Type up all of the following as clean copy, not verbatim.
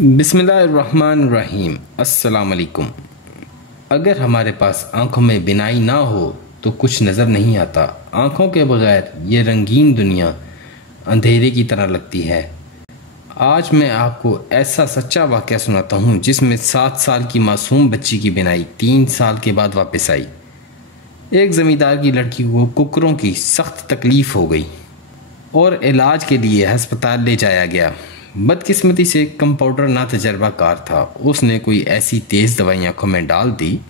बिस्मिल्लाहिर्रहमानिर्रहीम। अस्सलाम वालेकुम। अगर हमारे पास आँखों में बिनाई ना हो तो कुछ नज़र नहीं आता। आँखों के बगैर ये रंगीन दुनिया अंधेरे की तरह लगती है। आज मैं आपको ऐसा सच्चा वाक़या सुनाता हूँ जिसमें 7 साल की मासूम बच्ची की बिनाई 3 साल के बाद वापस आई। एक ज़मींदार की लड़की को कुकरों की सख्त तकलीफ़ हो गई और इलाज के लिए हस्पताल ले जाया गया। बदकिस्मती से कंपाउंडर ना तजर्बाकार था। उसने कोई ऐसी तेज़ दवाई आँखों में डाल दी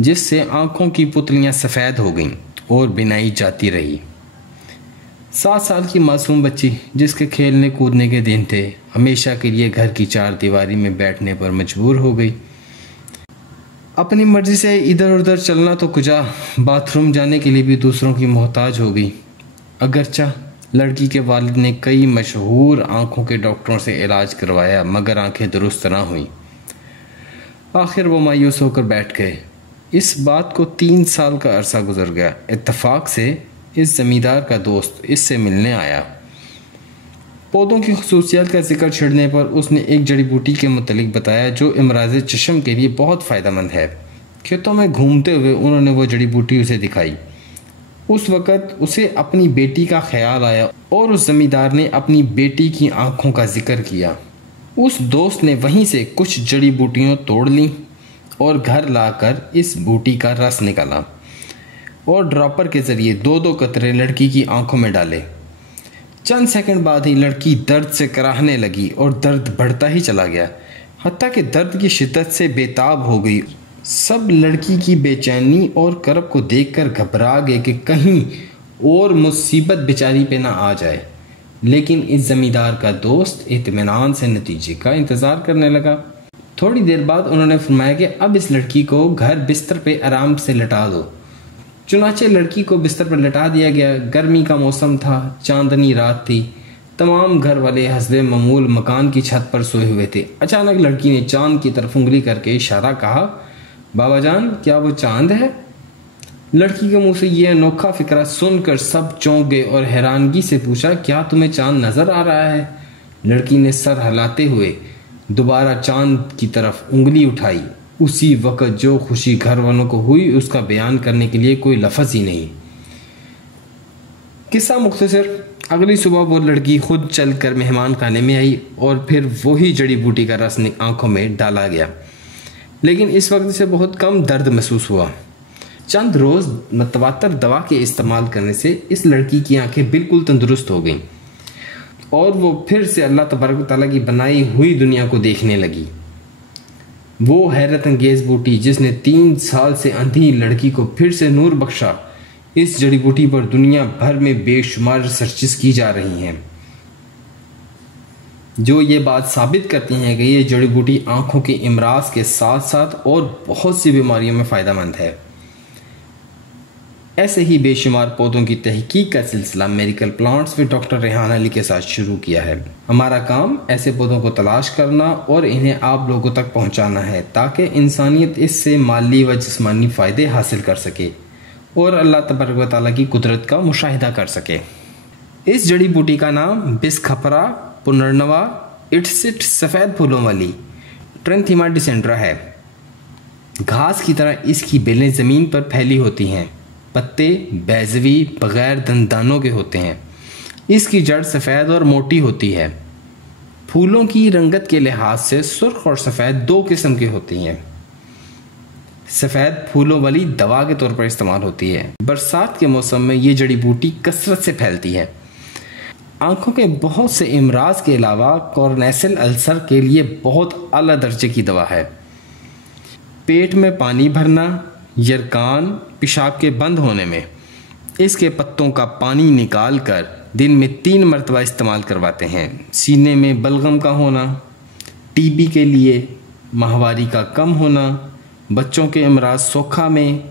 जिससे आँखों की पुतलियाँ सफ़ेद हो गईं और बिनाई जाती रही। 7 साल की मासूम बच्ची जिसके खेलने कूदने के दिन थे, हमेशा के लिए घर की चार दीवारी में बैठने पर मजबूर हो गई। अपनी मर्जी से इधर उधर चलना तो कुजा, बाथरूम जाने के लिए भी दूसरों की मोहताज हो गई। अगरचा लड़की के वालिद ने कई मशहूर आँखों के डॉक्टरों से इलाज करवाया मगर आंखें दुरुस्त ना हुई। आखिर वो मायूस होकर बैठ गए। इस बात को 3 साल का अरसा गुजर गया। इत्तफाक से इस ज़मींदार का दोस्त इससे मिलने आया। पौधों की खसूसियात का जिक्र छेड़ने पर उसने एक जड़ी बूटी के मुतलिक बताया जो इमराज़ चश्म के लिए बहुत फ़ायदेमंद है। खेतों में घूमते हुए उन्होंने वो जड़ी बूटी उसे दिखाई। उस वक़्त उसे अपनी बेटी का ख्याल आया और उस ज़मींदार ने अपनी बेटी की आंखों का जिक्र किया। उस दोस्त ने वहीं से कुछ जड़ी बूटियाँ तोड़ लीं और घर लाकर इस बूटी का रस निकाला और ड्रॉपर के ज़रिए 2-2 कतरे लड़की की आंखों में डाले। चंद सेकंड बाद ही लड़की दर्द से कराहने लगी और दर्द बढ़ता ही चला गया, हत्ता कि दर्द की शिद्दत से बेताब हो गई। सब लड़की की बेचैनी और करब को देखकर घबरा गए कि कहीं और मुसीबत बेचारी पे ना आ जाए। लेकिन इस ज़मींदार का दोस्त इत्मीनान से नतीजे का इंतज़ार करने लगा। थोड़ी देर बाद उन्होंने फरमाया कि अब इस लड़की को घर बिस्तर पे आराम से लटा दो। चुनाचे लड़की को बिस्तर पर लटा दिया गया। गर्मी का मौसम था, चांदनी रात थी। तमाम घर वाले हस्बे मामूल मकान की छत पर सोए हुए थे। अचानक लड़की ने चांद की तरफ उंगली करके इशारा कहा, बाबा जान क्या वो चांद है? लड़की के मुंह से यह अनोखा फिक्रा सुनकर सब चौंक गए और हैरानगी से पूछा, क्या तुम्हें चांद नजर आ रहा है? लड़की ने सर हिलाते हुए दोबारा चांद की तरफ उंगली उठाई। उसी वक्त जो खुशी घर वालों को हुई उसका बयान करने के लिए कोई लफ्ज़ ही नहीं। किस्सा मुख्तसर, अगली सुबह वो लड़की खुद चलकर मेहमान खाने में आई और फिर वही जड़ी बूटी का रस आंखों में डाला गया, लेकिन इस वक्त से बहुत कम दर्द महसूस हुआ। चंद रोज़ मतवातर दवा के इस्तेमाल करने से इस लड़की की आंखें बिल्कुल तंदुरुस्त हो गईं और वो फिर से अल्लाह तबारक तआला की बनाई हुई दुनिया को देखने लगी। वो हैरत अंगेज़ बूटी जिसने 3 साल से अंधी लड़की को फिर से नूर बख्शा, इस जड़ी बूटी पर दुनिया भर में बेशुमार रिसर्चेस की जा रही हैं जो ये बात साबित करती हैं कि ये जड़ी बूटी आँखों के इमराज के साथ साथ और बहुत सी बीमारियों में फ़ायदेमंद है। ऐसे ही बेशुमार पौधों की तहकीक का सिलसिला मेडिकल प्लांट्स में डॉक्टर रेहान अली के साथ शुरू किया है। हमारा काम ऐसे पौधों को तलाश करना और इन्हें आप लोगों तक पहुंचाना है ताकि इंसानियत इससे माली व जिस्मानी फ़ायदे हासिल कर सके और अल्लाह तबारक व तआला की कुदरत का मुशाहिदा कर सके। इस जड़ी बूटी का नाम बिस्खफरा पुनर्नवा इट्सिट सफ़ेद फूलों वाली ट्रेंथिमा डिसेंड्रा है। घास की तरह इसकी बेलें ज़मीन पर फैली होती हैं। पत्ते बैजवी बग़ैर दंदानों के होते हैं। इसकी जड़ सफ़ेद और मोटी होती है। फूलों की रंगत के लिहाज से सुर्ख और सफ़ेद 2 किस्म की होती हैं। सफ़ेद फूलों वाली दवा के तौर पर इस्तेमाल होती है। बरसात के मौसम में ये जड़ी बूटी कसरत से फैलती है। आँखों के बहुत से इमराज के अलावा कॉर्नेसल अल्सर के लिए बहुत आला दर्जे की दवा है। पेट में पानी भरना, यरकान, पेशाब के बंद होने में इसके पत्तों का पानी निकाल कर दिन में 3 मरतबा इस्तेमाल करवाते हैं। सीने में बलगम का होना, टीबी के लिए, माहवारी का कम होना, बच्चों के इमराज सोखा में,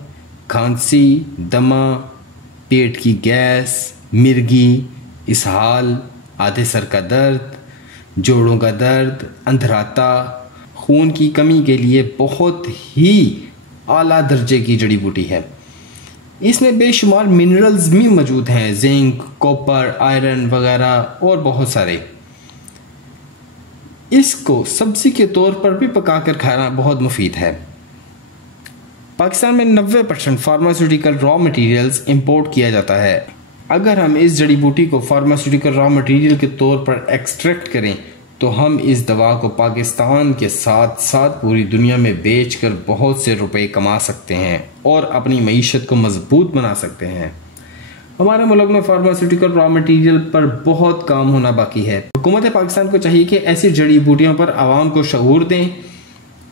खांसी, दमा, पेट की गैस, मिर्गी, इसहाल, आधे सर का दर्द, जोड़ों का दर्द, अंधराता, खून की कमी के लिए बहुत ही आला दर्जे की जड़ी बूटी है। इसमें बेशुमार मिनरल्स भी मौजूद हैं, जिंक, कॉपर, आयरन वगैरह और बहुत सारे। इसको सब्जी के तौर पर भी पकाकर खाना बहुत मुफीद है। पाकिस्तान में 90% फार्मास्यूटिकल रॉ मटेरियल्स इंपोर्ट किया जाता है। अगर हम इस जड़ी बूटी को फार्मास्यूटिकल रॉ मटेरियल के तौर पर एक्सट्रैक्ट करें तो हम इस दवा को पाकिस्तान के साथ साथ पूरी दुनिया में बेचकर बहुत से रुपए कमा सकते हैं और अपनी मईशत को मजबूत बना सकते हैं। हमारे मुल्क में फार्मास्यूटिकल रॉ मटेरियल पर बहुत काम होना बाकी है। हुकूमत पाकिस्तान को चाहिए कि ऐसी जड़ी बूटियों पर आवाम को शऊर दें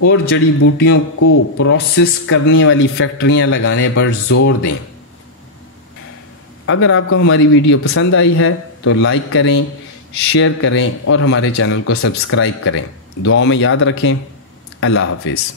और जड़ी बूटियों को प्रोसेस करने वाली फैक्ट्रियां लगाने पर जोर दें। अगर आपको हमारी वीडियो पसंद आई है तो लाइक करें, शेयर करें और हमारे चैनल को सब्सक्राइब करें। दुआओं में याद रखें। अल्लाह हाफिज़।